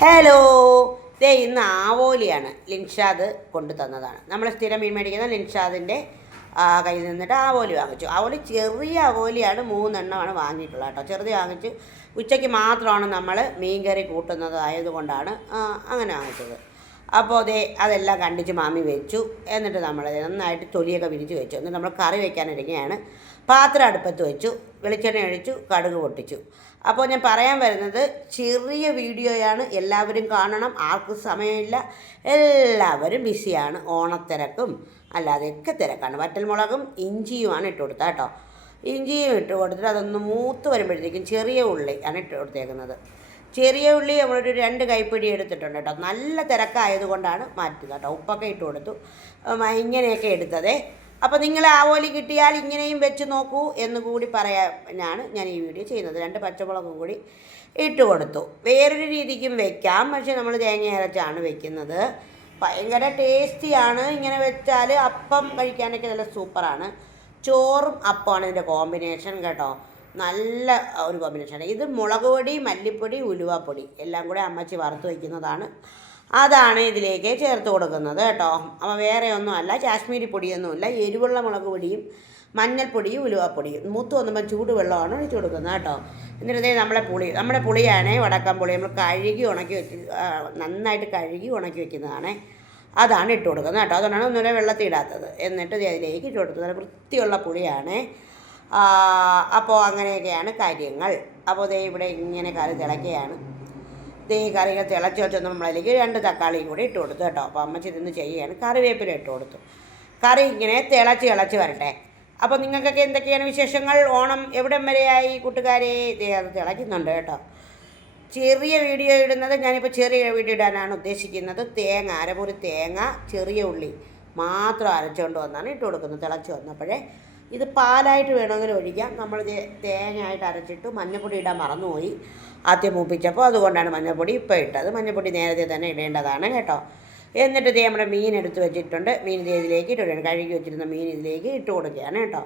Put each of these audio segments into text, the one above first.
Hello, ദേ ഇന്ന് ആവോലിയാണ്. ലിൻഷാദ് കൊണ്ടു തന്നതാണ്. നമ്മൾ സ്ഥിരം മീൻ മേടിക്കുന്ന ലിൻഷാദിൻ്റെ കയ്യിൽ നിന്നിട്ട് ആവോലി വാങ്ങിച്ചു. ആവോലി ചെറിയ ആവോലിയാണ്, 3 എണ്ണമാണ് വാങ്ങിയിട്ടുള്ളത് കേട്ടോ. ചെറുത് വാങ്ങിച്ച് ഉച്ചയ്ക്ക് മാത്രമാണ് നമ്മൾ മീൻ കറി കൂട്ടുന്നത് ആയതുകൊണ്ടാണ് അങ്ങനെ വാങ്ങിച്ചത്. അപ്പോൾ അതെല്ലാം കണ്ടിച്ച് മാമി വെച്ചു. എന്നിട്ട് നമ്മൾ നന്നായിട്ട് തൊലിയൊക്കെ വിരിച്ച് വെച്ചു. എന്നിട്ട് നമ്മൾ കറി വയ്ക്കാനിരിക്കുകയാണ്. പാത്രം അടുപ്പത്ത് വെച്ചു, വെളിച്ചെണ്ണ ഒഴിച്ചു, കടുക് പൊട്ടിച്ചു. അപ്പോൾ ഞാൻ പറയാൻ വരുന്നത്, ചെറിയ വീഡിയോയാണ്, എല്ലാവരും കാണണം. ആർക്കും സമയമില്ല, എല്ലാവരും ബിസിയാണ്. ഓണത്തിരക്കും അല്ലാതെയൊക്കെ തിരക്കാണ്. വറ്റൽമുളകും ഇഞ്ചിയുമാണ് ഇട്ട് കൊടുത്തത് കേട്ടോ. ഇഞ്ചിയും ഇട്ട് കൊടുത്തിട്ട് അതൊന്ന് മൂത്ത് വരുമ്പോഴത്തേക്കും ചെറിയ ഉള്ളി ആണ് ഇട്ട് കൊടുത്തേക്കുന്നത്. ചെറിയ ഉള്ളി നമ്മളൊരു 2 കൈപ്പിടി എടുത്തിട്ടുണ്ട് കേട്ടോ. നല്ല തിരക്കായതുകൊണ്ടാണ് മാറ്റുന്നത് കേട്ടോ. ഉപ്പൊക്കെ ഇട്ട് കൊടുത്തു, ഇങ്ങനെയൊക്കെ എടുത്തതേ. അപ്പോൾ നിങ്ങൾ ആവോലി കിട്ടിയാൽ ഇങ്ങനെയും വെച്ച് നോക്കൂ എന്ന് കൂടി പറയാനാണ് ഞാൻ ഈ വീഡിയോ ചെയ്യുന്നത്. 2 പച്ചമുളകും കൂടി ഇട്ട് കൊടുത്തു. വേറൊരു രീതിക്കും വെക്കാം, പക്ഷേ നമ്മൾ തേങ്ങ അരച്ചാണ് വെക്കുന്നത്. ഭയങ്കര ടേസ്റ്റിയാണ്. ഇങ്ങനെ വെച്ചാൽ അപ്പം കഴിക്കാനൊക്കെ നല്ല സൂപ്പറാണ്. ചോറും അപ്പമാണ് ഇതിൻ്റെ കോമ്പിനേഷൻ കേട്ടോ. നല്ല ഒരു കോമ്പിനേഷനാണ് ഇത്. മുളക് പൊടി, മല്ലിപ്പൊടി, ഉലുവാപ്പൊടി എല്ലാം കൂടെ അമ്മച്ചി വറുത്ത് വയ്ക്കുന്നതാണ്. അതാണ് ഇതിലേക്ക് ചേർത്ത് കൊടുക്കുന്നത് കേട്ടോ. അപ്പോൾ വേറെ ഒന്നുമല്ല, കാശ്മീരി പൊടിയൊന്നുമില്ല. എരിവുള്ള മുളക് പൊടിയും മഞ്ഞൾപ്പൊടിയും ഉലുവാപ്പൊടിയും മൂത്ത് വന്നുമ്പോൾ ചൂടുവെള്ളമാണ് ഒഴിച്ച് കൊടുക്കുന്നത് കേട്ടോ. എന്നിട്ട് നമ്മുടെ പുളിയാണേ, വടക്കം പുളി നമ്മൾ കഴുകി ഉണക്കി വെച്ച് നന്നായിട്ട് കഴുകി ഉണക്കി വെക്കുന്നതാണ്. അതാണ് ഇട്ട് കൊടുക്കുന്നത് കേട്ടോ. അതുകൊണ്ടാണ് ഒന്നുമില്ല വെള്ളത്തിൽ ഇടാത്തത്. എന്നിട്ട് അതിലേക്ക് ഇട്ട് കൊടുത്തത്. നല്ല വൃത്തിയുള്ള പുളിയാണ്. അപ്പോൾ അങ്ങനെയൊക്കെയാണ് കാര്യങ്ങൾ. അപ്പോൾ ഇവിടെ ഇങ്ങനെ കറി തിളക്കുകയാണ്. കറികൾ തിളച്ച് വെച്ചൊന്നും നമ്മളതിലേക്ക് 2 തക്കാളിയും കൂടി ഇട്ട് കൊടുത്തു കേട്ടോ. അപ്പോൾ അമ്മച്ചി ഇതൊന്ന് ചെയ്യുകയാണ്. കറിവേപ്പില ഇട്ട് കൊടുത്തു. കറി ഇങ്ങനെ തിളച്ച് വരട്ടെ. അപ്പോൾ നിങ്ങൾക്കൊക്കെ എന്തൊക്കെയാണ് വിശേഷങ്ങൾ? ഓണം എവിടം വരെയായി കൂട്ടുകാരെ? അത് തിളയ്ക്കുന്നുണ്ട് കേട്ടോ. ചെറിയ വീഡിയോ ഇടുന്നത്, ഞാനിപ്പോൾ ചെറിയ വീഡിയോ ഇടാനാണ് ഉദ്ദേശിക്കുന്നത്. അരമുറി തേങ്ങ, ചെറിയ ഉള്ളി മാത്രം അരച്ചുകൊണ്ട് വന്നാണ് ഇട്ട് കൊടുക്കുന്നത്. തിളച്ച് വന്നപ്പോഴേ ഇത് പാലായിട്ട് വേണമെങ്കിൽ ഒഴിക്കാം. നമ്മൾ തേങ്ങയായിട്ട് അരച്ചിട്ട് മഞ്ഞൾപ്പൊടി ഇടാൻ മറന്നുപോയി ആദ്യം മൂപ്പിച്ചപ്പോൾ, അതുകൊണ്ടാണ് മഞ്ഞൾപ്പൊടി ഇപ്പോൾ ഇട്ടത്. മഞ്ഞൾപ്പൊടി നേരത്തെ തന്നെ ഇടേണ്ടതാണ് കേട്ടോ. എന്നിട്ട് നമ്മുടെ മീൻ എടുത്ത് വെച്ചിട്ടുണ്ട്. മീൻ ഇതിലേക്ക് ഇട്ട് കഴുകി വെച്ചിരുന്ന മീൻ ഇതിലേക്ക് ഇട്ട് കൊടുക്കുകയാണ് കേട്ടോ.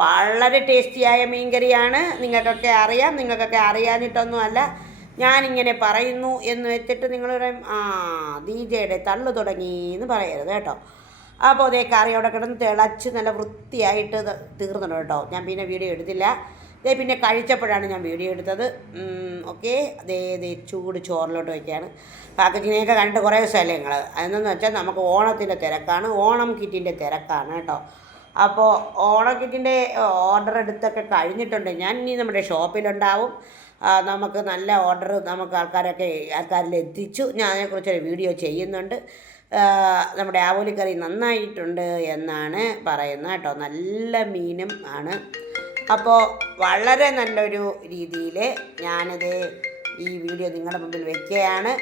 വളരെ ടേസ്റ്റിയായ മീൻ കറിയാണ്. നിങ്ങൾക്കൊക്കെ അറിയാം, നിങ്ങൾക്കൊക്കെ അറിയാനിട്ടൊന്നുമല്ല, ഞാനിങ്ങനെ പറയുന്നു എന്ന് വെച്ചിട്ട് നിങ്ങൾ പറയും ദീജയുടെ തള്ളു തുടങ്ങി എന്ന് പറയരുത് കേട്ടോ. അപ്പോൾ കറി അവിടെ കിടന്ന് തിളച്ച് നല്ല വൃത്തിയായിട്ട് തീർന്നുണ്ട് കേട്ടോ. ഞാൻ പിന്നെ വീഡിയോ എടുത്തില്ല. പിന്നെ കഴിച്ചപ്പോഴാണ് ഞാൻ വീഡിയോ എടുത്തത്. ഓക്കെ, ചൂട് ചോറിലോട്ട് വയ്ക്കുകയാണ്. പാക്കറ്റിനെയൊക്കെ കണ്ടിട്ട് കുറേ സ്ഥലങ്ങൾ. അതെന്തെന്ന് വെച്ചാൽ നമുക്ക് ഓണത്തിൻ്റെ തിരക്കാണ്, ഓണം കിറ്റിൻ്റെ തിരക്കാണ് കേട്ടോ. അപ്പോൾ ഓണം കിറ്റിൻ്റെ ഓർഡർ എടുത്തൊക്കെ കഴിഞ്ഞിട്ടുണ്ട്. ഞാൻ ഇനി നമ്മുടെ ഷോപ്പിലുണ്ടാവും. നമുക്ക് നല്ല ഓർഡർ നമുക്ക് ആൾക്കാരിൽ എത്തിച്ചു. ഞാൻ അതിനെക്കുറിച്ചൊരു വീഡിയോ ചെയ്യുന്നുണ്ട്. നമ്മുടെ ആവോലിക്കറി നന്നായിട്ടുണ്ട് എന്നാണ് പറയുന്നത് കേട്ടോ. നല്ല മീനും ആണ്. അപ്പോൾ വളരെ നല്ലൊരു രീതിയിൽ ഞാനിത് ഈ വീഡിയോ നിങ്ങളുടെ മുമ്പിൽ വയ്ക്കുകയാണ്.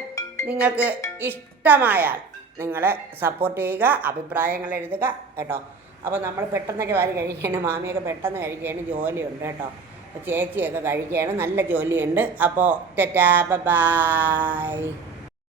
നിങ്ങൾക്ക് ഇഷ്ടമായാൽ നിങ്ങൾ സപ്പോർട്ട് ചെയ്യുക, അഭിപ്രായങ്ങൾ എഴുതുക കേട്ടോ. അപ്പോൾ നമ്മൾ പെട്ടെന്നൊക്കെ വാരി കഴിക്കുകയാണ്. മാമിയൊക്കെ പെട്ടെന്ന് കഴിക്കുകയാണ്, ജോലിയുണ്ട് കേട്ടോ. അപ്പോൾ ചേച്ചിയൊക്കെ കഴിക്കുകയാണ്, നല്ല ജോലിയുണ്ട്. അപ്പോൾ ടാറ്റാ, ബൈ.